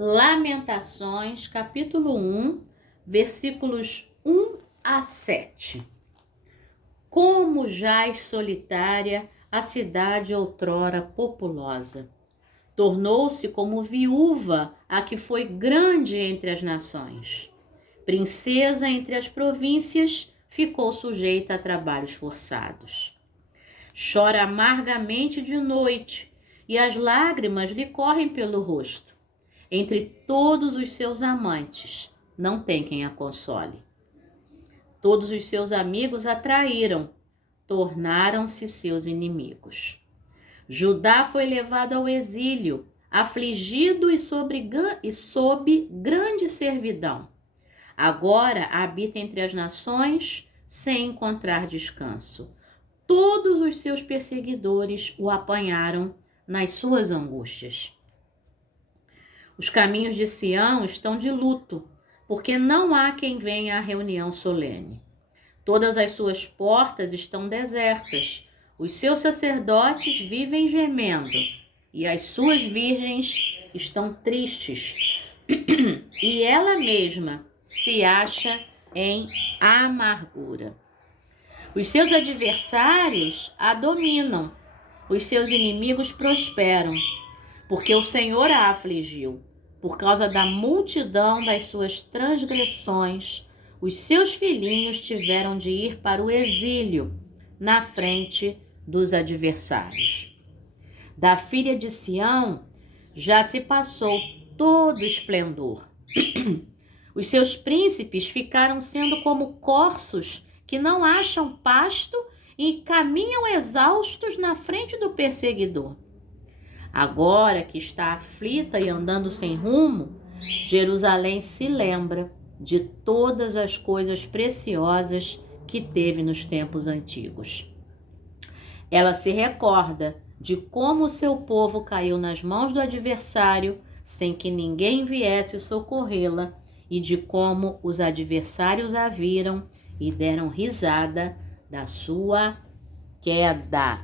Lamentações, capítulo 1, versículos 1 a 7. Como jaz solitária a cidade outrora populosa. Tornou-se como viúva a que foi grande entre as nações. Princesa entre as províncias, ficou sujeita a trabalhos forçados. Chora amargamente de noite, e as lágrimas lhe correm pelo rosto. Entre todos os seus amantes, não tem quem a console. Todos os seus amigos a traíram, tornaram-se seus inimigos. Judá foi levado ao exílio, afligido e sob grande servidão. Agora habita entre as nações, sem encontrar descanso. Todos os seus perseguidores o apanharam nas suas angústias. Os caminhos de Sião estão de luto, porque não há quem venha à reunião solene. Todas as suas portas estão desertas, os seus sacerdotes vivem gemendo, e as suas virgens estão tristes, e ela mesma se acha em amargura. Os seus adversários a dominam, os seus inimigos prosperam, porque o Senhor a afligiu. Por causa da multidão das suas transgressões, os seus filhinhos tiveram de ir para o exílio, na frente dos adversários. Da filha de Sião já se passou todo esplendor. Os seus príncipes ficaram sendo como corços que não acham pasto e caminham exaustos na frente do perseguidor. Agora que está aflita e andando sem rumo, Jerusalém se lembra de todas as coisas preciosas que teve nos tempos antigos. Ela se recorda de como seu povo caiu nas mãos do adversário sem que ninguém viesse socorrê-la e de como os adversários a viram e deram risada da sua queda.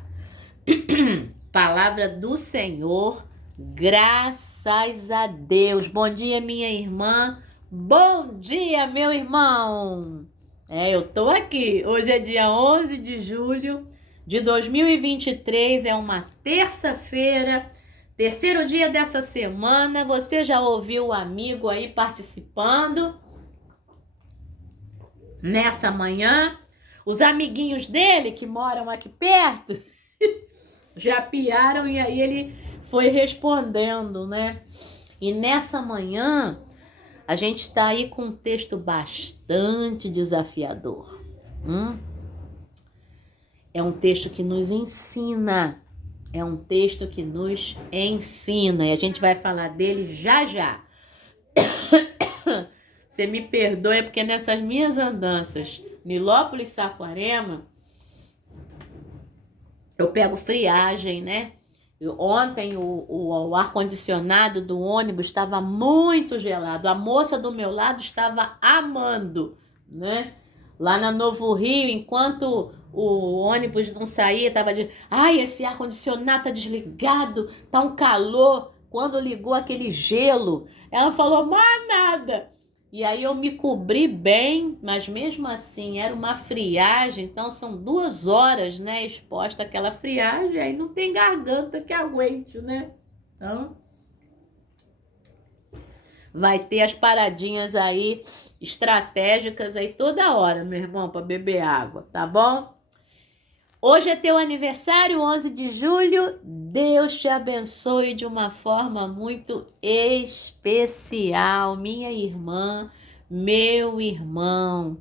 Palavra do Senhor, graças a Deus. Bom dia, minha irmã. Bom dia, meu irmão. Eu tô aqui. Hoje é dia 11 de julho de 2023, é uma terça-feira, terceiro dia dessa semana. Você já ouviu o amigo aí participando nessa manhã? Os amiguinhos dele que moram aqui perto já piaram e aí ele foi respondendo, né? E nessa manhã a gente está aí com um texto bastante desafiador. É um texto que nos ensina. É um texto que nos ensina. E a gente vai falar dele já já. Você me perdoe, porque nessas minhas andanças, Nilópolis, Saquarema, eu pego friagem, né? Ontem o ar-condicionado do ônibus estava muito gelado. A moça do meu lado estava amando, né? Lá na Novo Rio, enquanto o ônibus não saía, estava de... Ai, esse ar-condicionado tá desligado, tá um calor. Quando ligou aquele gelo, ela falou, mais nada. E aí eu me cobri bem, mas mesmo assim era uma friagem, então são 2 horas, né, exposta àquela friagem, aí não tem garganta que aguente, né? Então, vai ter as paradinhas aí estratégicas aí toda hora, meu irmão, para beber água, tá bom? Hoje é teu aniversário, 11 de julho. Deus te abençoe de uma forma muito especial, minha irmã, meu irmão.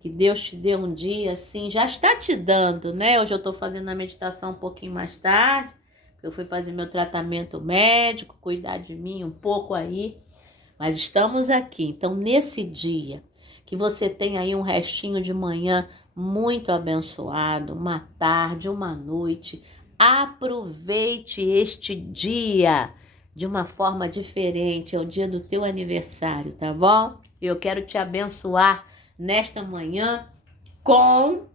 Que Deus te dê um dia assim, já está te dando, né? Hoje eu estou fazendo a meditação um pouquinho mais tarde, eu fui fazer meu tratamento médico, cuidar de mim um pouco aí, mas estamos aqui. Então, nesse dia, que você tem aí um restinho de manhã muito abençoado, uma tarde, uma noite, aproveite este dia de uma forma diferente, é o dia do teu aniversário, tá bom? Eu quero te abençoar nesta manhã com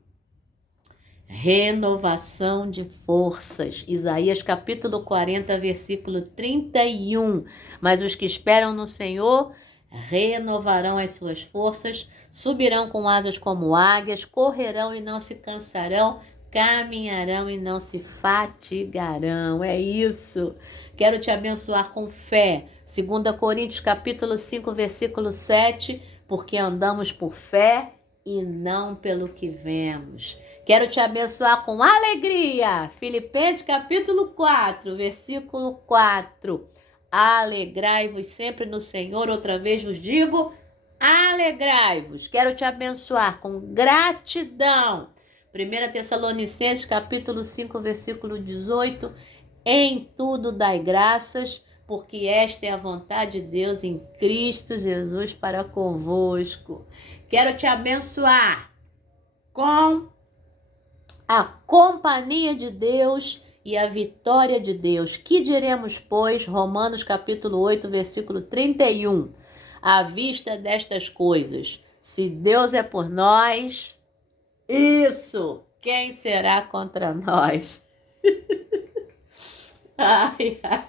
renovação de forças. Isaías capítulo 40, versículo 31. Mas os que esperam no Senhor renovarão as suas forças, subirão com asas como águias, correrão e não se cansarão, caminharão e não se fatigarão. É isso. Quero te abençoar com fé. 2 Coríntios capítulo 5, versículo 7, porque andamos por fé e não pelo que vemos. Quero te abençoar com alegria. Filipenses capítulo 4, versículo 4. Alegrai-vos sempre no Senhor. Outra vez vos digo, alegrai-vos. Quero te abençoar com gratidão. 1 Tessalonicenses capítulo 5, versículo 18. Em tudo dai graças, porque esta é a vontade de Deus em Cristo Jesus para convosco. Quero te abençoar com a companhia de Deus e a vitória de Deus. Que diremos, pois? Romanos capítulo 8, versículo 31. À vista destas coisas, se Deus é por nós, quem será contra nós? Ai, ai.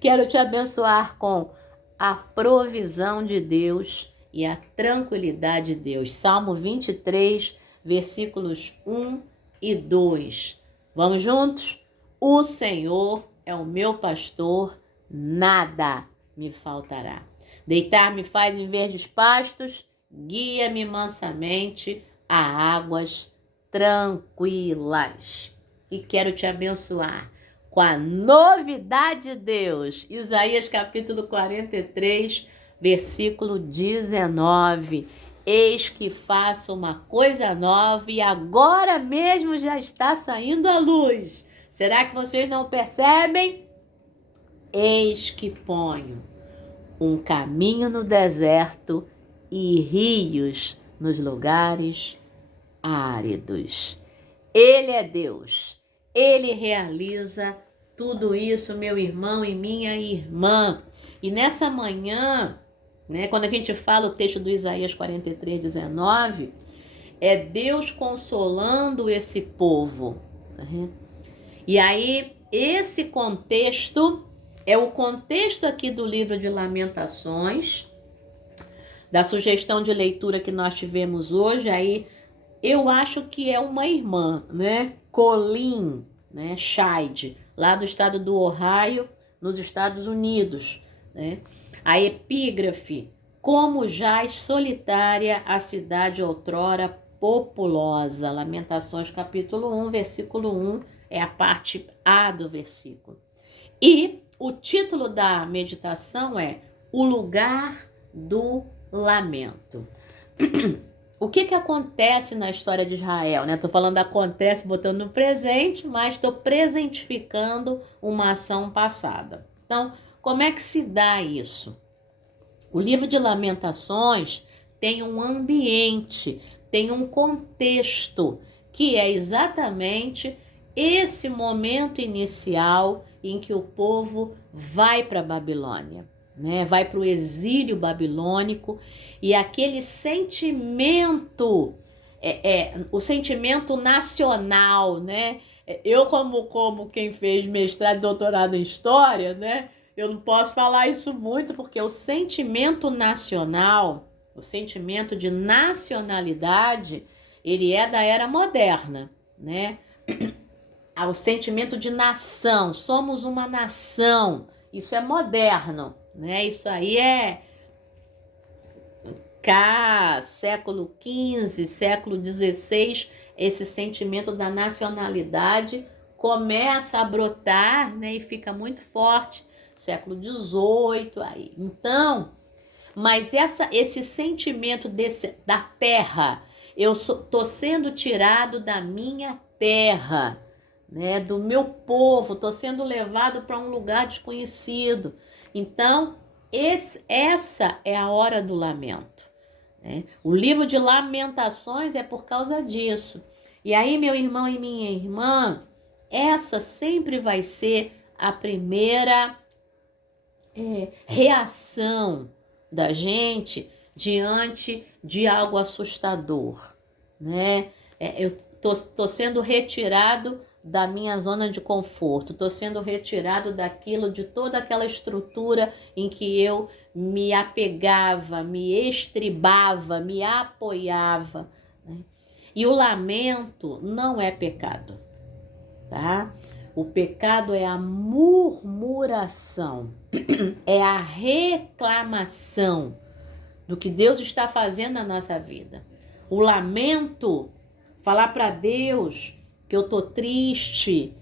Quero te abençoar com a provisão de Deus e a tranquilidade de Deus. Salmo 23, versículos 1 e 2. Vamos juntos? O Senhor é o meu pastor, nada me faltará. Deitar-me faz em verdes pastos, guia-me mansamente a águas tranquilas. E quero te abençoar com a novidade de Deus. Isaías capítulo 43, versículo 19. Eis que faço uma coisa nova e agora mesmo já está saindo a luz. Será que vocês não percebem? Eis que ponho um caminho no deserto e rios nos lugares áridos. Ele é Deus. Ele realiza tudo isso, meu irmão e minha irmã. E nessa manhã, quando a gente fala o texto do Isaías 43, 19, é Deus consolando esse povo. E aí, esse contexto é o contexto aqui do livro de Lamentações, da sugestão de leitura que nós tivemos hoje. Aí, eu acho que é uma irmã, Colleen, Scheid, lá do estado do Ohio, nos Estados Unidos, A epígrafe: como jaz solitária a cidade outrora populosa. Lamentações capítulo 1, versículo 1, é a parte A do versículo. E o título da meditação é O Lugar do Lamento. O que acontece na história de Israel? Estou falando acontece botando no presente, mas estou presentificando uma ação passada. Então, como é que se dá isso? O livro de Lamentações tem um ambiente, tem um contexto, que é exatamente esse momento inicial em que o povo vai para a Babilônia, vai para o exílio babilônico, e aquele sentimento, o sentimento nacional, Eu, como quem fez mestrado e doutorado em História, eu não posso falar isso muito, porque o sentimento nacional, o sentimento de nacionalidade, ele é da era moderna, O sentimento de nação, somos uma nação, isso é moderno, Isso aí é século XV, século XVI, esse sentimento da nacionalidade começa a brotar, e fica muito forte, século XVIII aí. Então, mas esse sentimento da terra, eu estou sendo tirado da minha terra, do meu povo, estou sendo levado para um lugar desconhecido. Então, essa é a hora do lamento. O livro de Lamentações é por causa disso. E aí, meu irmão e minha irmã, essa sempre vai ser a primeira reação da gente diante de algo assustador, tô sendo retirado da minha zona de conforto, tô sendo retirado daquilo, de toda aquela estrutura em que eu me apegava, me estribava, me apoiava, né? E o lamento não é pecado, tá? O pecado é a murmuração, é a reclamação do que Deus está fazendo na nossa vida. O lamento, falar para Deus que eu tô triste,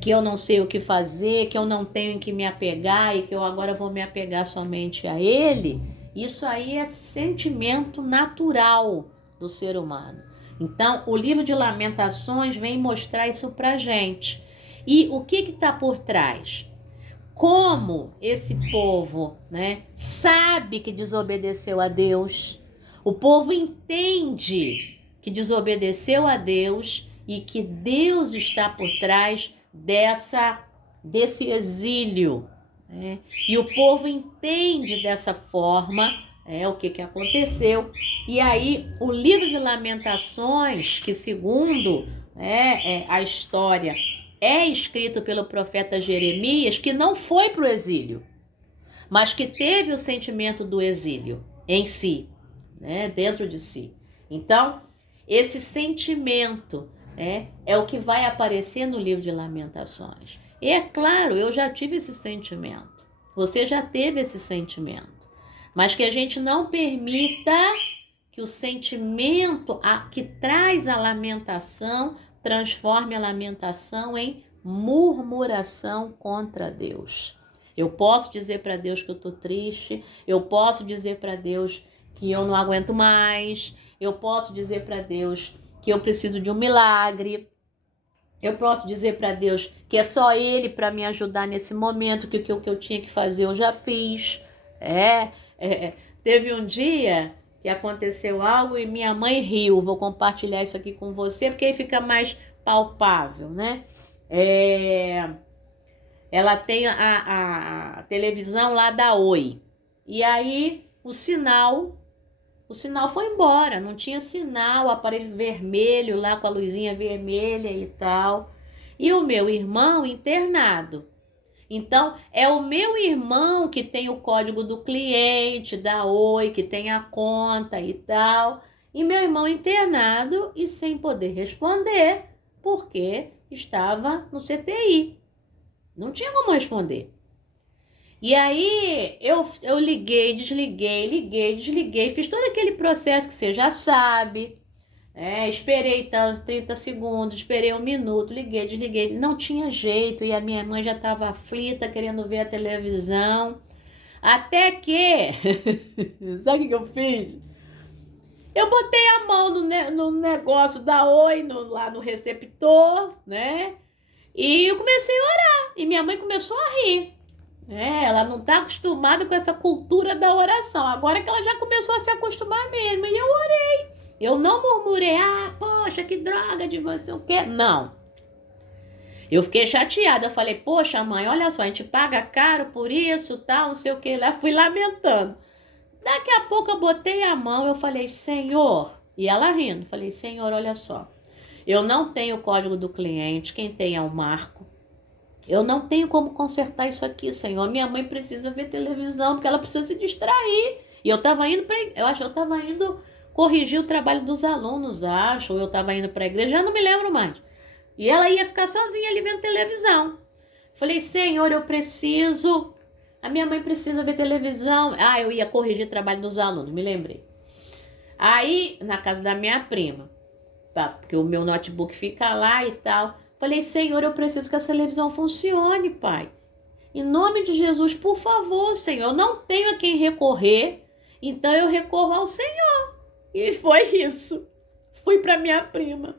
que eu não sei o que fazer, que eu não tenho em que me apegar e que eu agora vou me apegar somente a Ele, isso aí é sentimento natural do ser humano. Então, o livro de Lamentações vem mostrar isso pra gente. E o que está por trás? Como esse povo, né, sabe que desobedeceu a Deus, o povo entende que desobedeceu a Deus e que Deus está por trás desse exílio, né? E o povo entende dessa forma, o que aconteceu. E aí o livro de Lamentações, que segundo a história é escrito pelo profeta Jeremias, que não foi para o exílio, mas que teve o sentimento do exílio em si, né, dentro de si. Então, esse sentimento é o que vai aparecer no livro de Lamentações. E é claro, eu já tive esse sentimento. Você já teve esse sentimento. Mas que a gente não permita que o sentimento que traz a lamentação transforme a lamentação em murmuração contra Deus. Eu posso dizer para Deus que eu estou triste, eu posso dizer para Deus que eu não aguento mais, eu posso dizer para Deus que eu preciso de um milagre, eu posso dizer para Deus que é só Ele para me ajudar nesse momento, que o que eu tinha que fazer eu já fiz. Teve um dia que aconteceu algo e minha mãe riu. Vou compartilhar isso aqui com você, porque aí fica mais palpável, né? Ela tem a televisão lá da Oi. E aí o sinal foi embora. Não tinha sinal, o aparelho vermelho lá com a luzinha vermelha e tal. E o meu irmão internado. Então, é o meu irmão que tem o código do cliente, da Oi, que tem a conta e tal. E meu irmão internado e sem poder responder, porque estava no CTI. Não tinha como responder. E aí, eu liguei, desliguei, fiz todo aquele processo que você já sabe. Esperei 30 segundos, esperei 1 minuto, liguei, desliguei. Não tinha jeito e a minha mãe já estava aflita, querendo ver a televisão. Até que, sabe o que eu fiz? Eu botei a mão no negócio da Oi, lá no receptor, né? E eu comecei a orar. E minha mãe começou a rir. Ela não está acostumada com essa cultura da oração. Agora que ela já começou a se acostumar mesmo. E eu orei. Eu não murmurei, poxa, que droga de você, o quê? Não. Eu fiquei chateada, eu falei, poxa mãe, olha só, a gente paga caro por isso, tal, não sei o que lá, fui lamentando. Daqui a pouco eu botei a mão, eu falei, Senhor, e ela rindo, falei, Senhor, olha só, eu não tenho o código do cliente, quem tem é o Marco. Eu não tenho como consertar isso aqui, Senhor. Minha mãe precisa ver televisão, porque ela precisa se distrair. E eu estava indo corrigir o trabalho dos alunos, acho, ou eu estava indo para a igreja, já não me lembro mais. E ela ia ficar sozinha ali vendo televisão. Falei, Senhor, a minha mãe precisa ver televisão. Eu ia corrigir o trabalho dos alunos, me lembrei. Aí, na casa da minha prima, porque o meu notebook fica lá e tal. Falei, Senhor, eu preciso que essa televisão funcione, Pai. Em nome de Jesus, por favor, Senhor, eu não tenho a quem recorrer, então eu recorro ao Senhor. E foi isso. Fui para minha prima.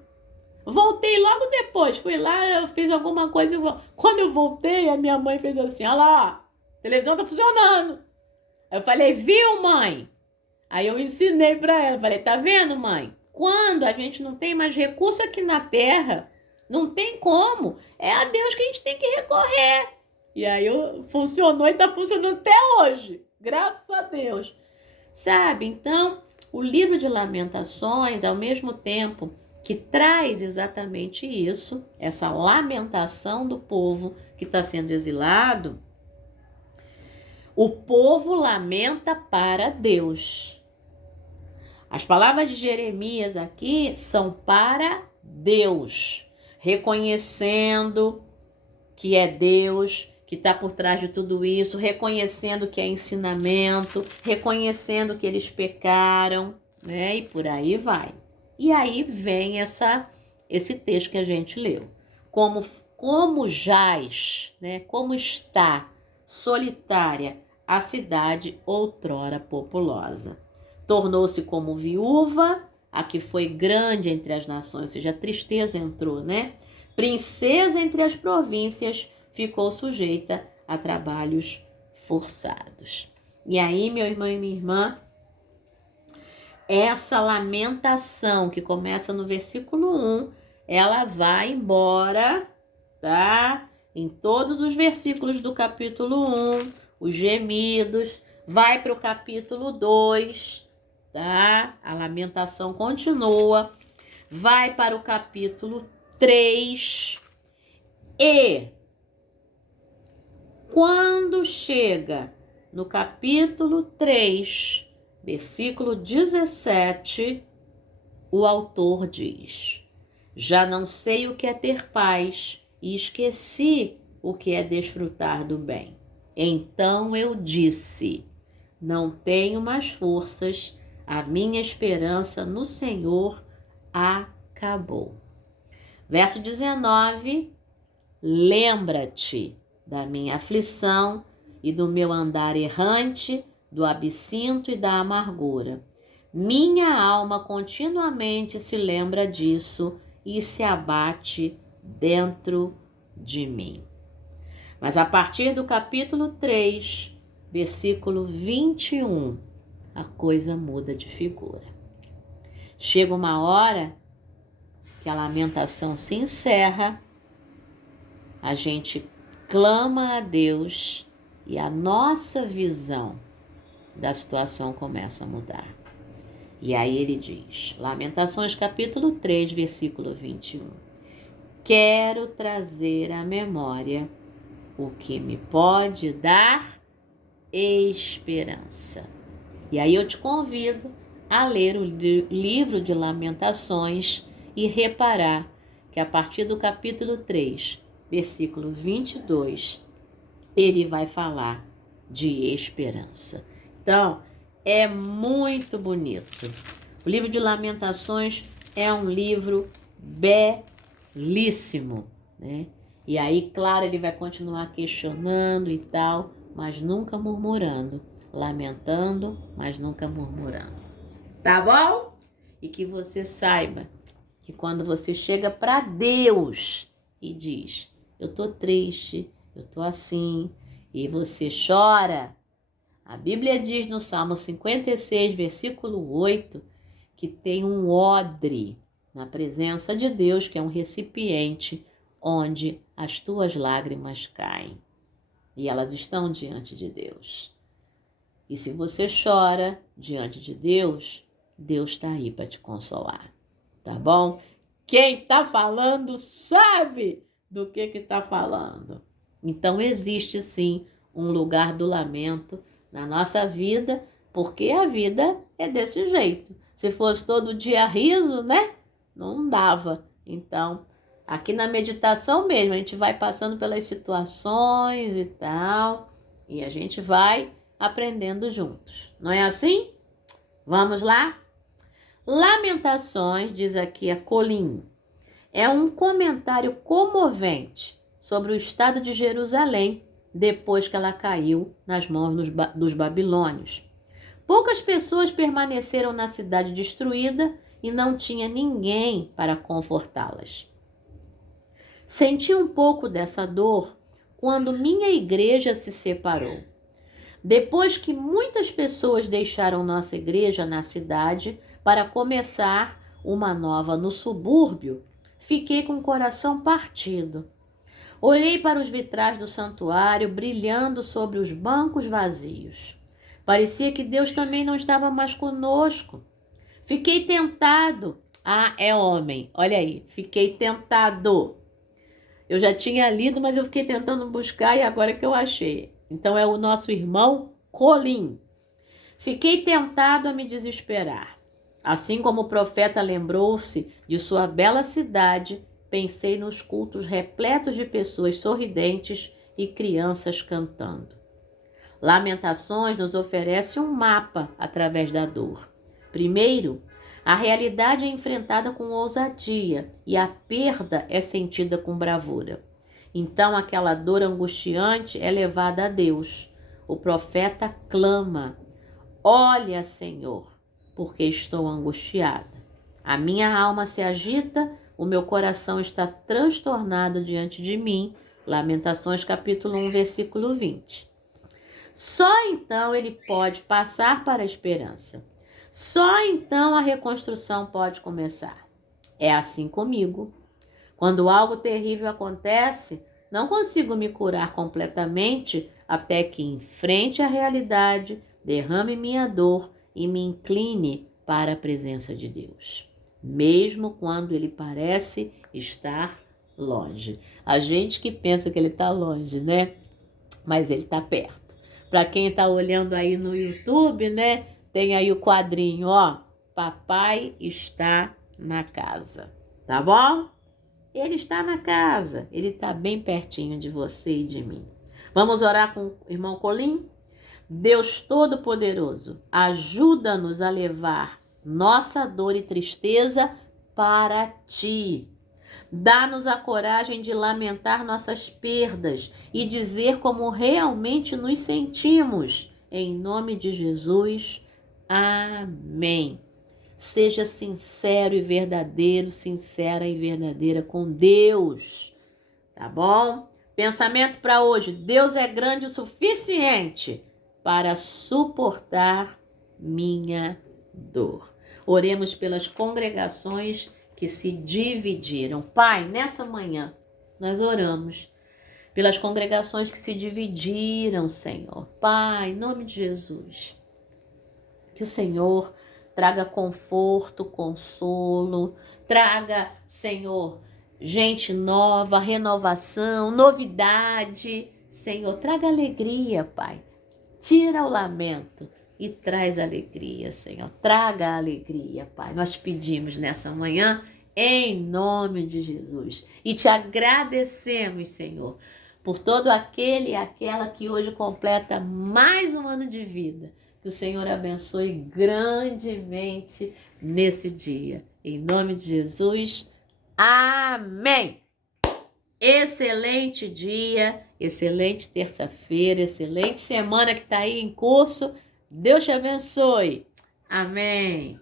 Voltei logo depois. Fui lá, eu fiz alguma coisa. Quando eu voltei, a minha mãe fez assim, olha lá, a televisão tá funcionando. Aí eu falei, viu, mãe? Aí eu ensinei para ela. Falei, tá vendo, mãe? Quando a gente não tem mais recurso aqui na terra, não tem como. É a Deus que a gente tem que recorrer. E aí funcionou e tá funcionando até hoje. Graças a Deus. Sabe? Então, o livro de Lamentações, ao mesmo tempo que traz exatamente isso, essa lamentação do povo que está sendo exilado, o povo lamenta para Deus. As palavras de Jeremias aqui são para Deus, reconhecendo que é Deus que está por trás de tudo isso, reconhecendo que é ensinamento, reconhecendo que eles pecaram, né? E por aí vai. E aí vem esse texto que a gente leu. Como jaz, né? Como está solitária a cidade outrora populosa. Tornou-se como viúva, a que foi grande entre as nações, ou seja, a tristeza entrou, né? Princesa entre as províncias, ficou sujeita a trabalhos forçados. E aí, meu irmão e minha irmã, essa lamentação que começa no versículo 1, ela vai embora, tá? Em todos os versículos do capítulo 1, os gemidos, vai para o capítulo 2, tá? A lamentação continua, vai para o capítulo 3 e quando chega no capítulo 3, versículo 17, o autor diz: já não sei o que é ter paz e esqueci o que é desfrutar do bem. Então eu disse: não tenho mais forças, a minha esperança no Senhor acabou. Verso 19, lembra-te da minha aflição e do meu andar errante, do absinto e da amargura. Minha alma continuamente se lembra disso e se abate dentro de mim. Mas a partir do capítulo 3, versículo 21, a coisa muda de figura. Chega uma hora que a lamentação se encerra, a gente clama a Deus e a nossa visão da situação começa a mudar. E aí ele diz, Lamentações capítulo 3, versículo 21, quero trazer à memória o que me pode dar esperança. E aí eu te convido a ler o livro de Lamentações e reparar que a partir do capítulo 3, versículo 22, ele vai falar de esperança. Então, é muito bonito. O livro de Lamentações é um livro belíssimo, né? E aí, claro, ele vai continuar questionando e tal, mas nunca murmurando. Lamentando, mas nunca murmurando. Tá bom? E que você saiba que quando você chega para Deus e diz, eu tô triste, eu tô assim, e você chora, a Bíblia diz no Salmo 56, versículo 8, que tem um odre na presença de Deus, que é um recipiente onde as tuas lágrimas caem. E elas estão diante de Deus. E se você chora diante de Deus, Deus está aí para te consolar. Tá bom? Quem está falando sabe do que está falando. Então existe sim um lugar do lamento na nossa vida, porque a vida é desse jeito. Se fosse todo dia riso, né? Não dava. Então, aqui na meditação mesmo, a gente vai passando pelas situações e tal, e a gente vai aprendendo juntos. Não é assim? Vamos lá? Lamentações, diz aqui a Colim, é um comentário comovente sobre o estado de Jerusalém depois que ela caiu nas mãos dos babilônios. Poucas pessoas permaneceram na cidade destruída e não tinha ninguém para confortá-las. Senti um pouco dessa dor quando minha igreja se separou. Depois que muitas pessoas deixaram nossa igreja na cidade para começar uma nova no subúrbio, fiquei com o coração partido. Olhei para os vitrais do santuário brilhando sobre os bancos vazios. Parecia que Deus também não estava mais conosco. Fiquei tentado. Ah, é homem. Olha aí, fiquei tentado. Eu já tinha lido, mas eu fiquei tentando buscar e agora que eu achei. Então é o nosso irmão Colim. Fiquei tentado a me desesperar. Assim como o profeta lembrou-se de sua bela cidade, pensei nos cultos repletos de pessoas sorridentes e crianças cantando. Lamentações nos oferece um mapa através da dor. Primeiro, a realidade é enfrentada com ousadia e a perda é sentida com bravura. Então, aquela dor angustiante é levada a Deus. O profeta clama: Olha, Senhor, porque estou angustiada. A minha alma se agita, o meu coração está transtornado diante de mim. Lamentações capítulo 1, versículo 20. Só então ele pode passar para a esperança. Só então a reconstrução pode começar. É assim comigo. Quando algo terrível acontece, não consigo me curar completamente até que enfrente a realidade, derrame minha dor e me incline para a presença de Deus, mesmo quando ele parece estar longe. A gente que pensa que ele está longe, né? Mas ele está perto. Para quem está olhando aí no YouTube, né? Tem aí o quadrinho, ó. Papai está na casa, tá bom? Ele está na casa, ele está bem pertinho de você e de mim. Vamos orar com o irmão Colim? Deus Todo-Poderoso, ajuda-nos a levar nossa dor e tristeza para ti. Dá-nos a coragem de lamentar nossas perdas e dizer como realmente nos sentimos. Em nome de Jesus, amém. Seja sincero e verdadeiro, sincera e verdadeira com Deus, tá bom? Pensamento para hoje: Deus é grande o suficiente para suportar minha dor. Oremos pelas congregações que se dividiram. Pai, nessa manhã nós oramos pelas congregações que se dividiram, Senhor. Pai, em nome de Jesus, que o Senhor traga conforto, consolo, traga, Senhor, gente nova, renovação, novidade. Senhor, traga alegria, Pai. Tira o lamento e traz alegria, Senhor. Traga alegria, Pai. Nós pedimos nessa manhã, em nome de Jesus. E te agradecemos, Senhor, por todo aquele e aquela que hoje completa mais um ano de vida. Que o Senhor abençoe grandemente nesse dia. Em nome de Jesus, amém. Excelente dia, excelente terça-feira, excelente semana que está aí em curso. Deus te abençoe. Amém.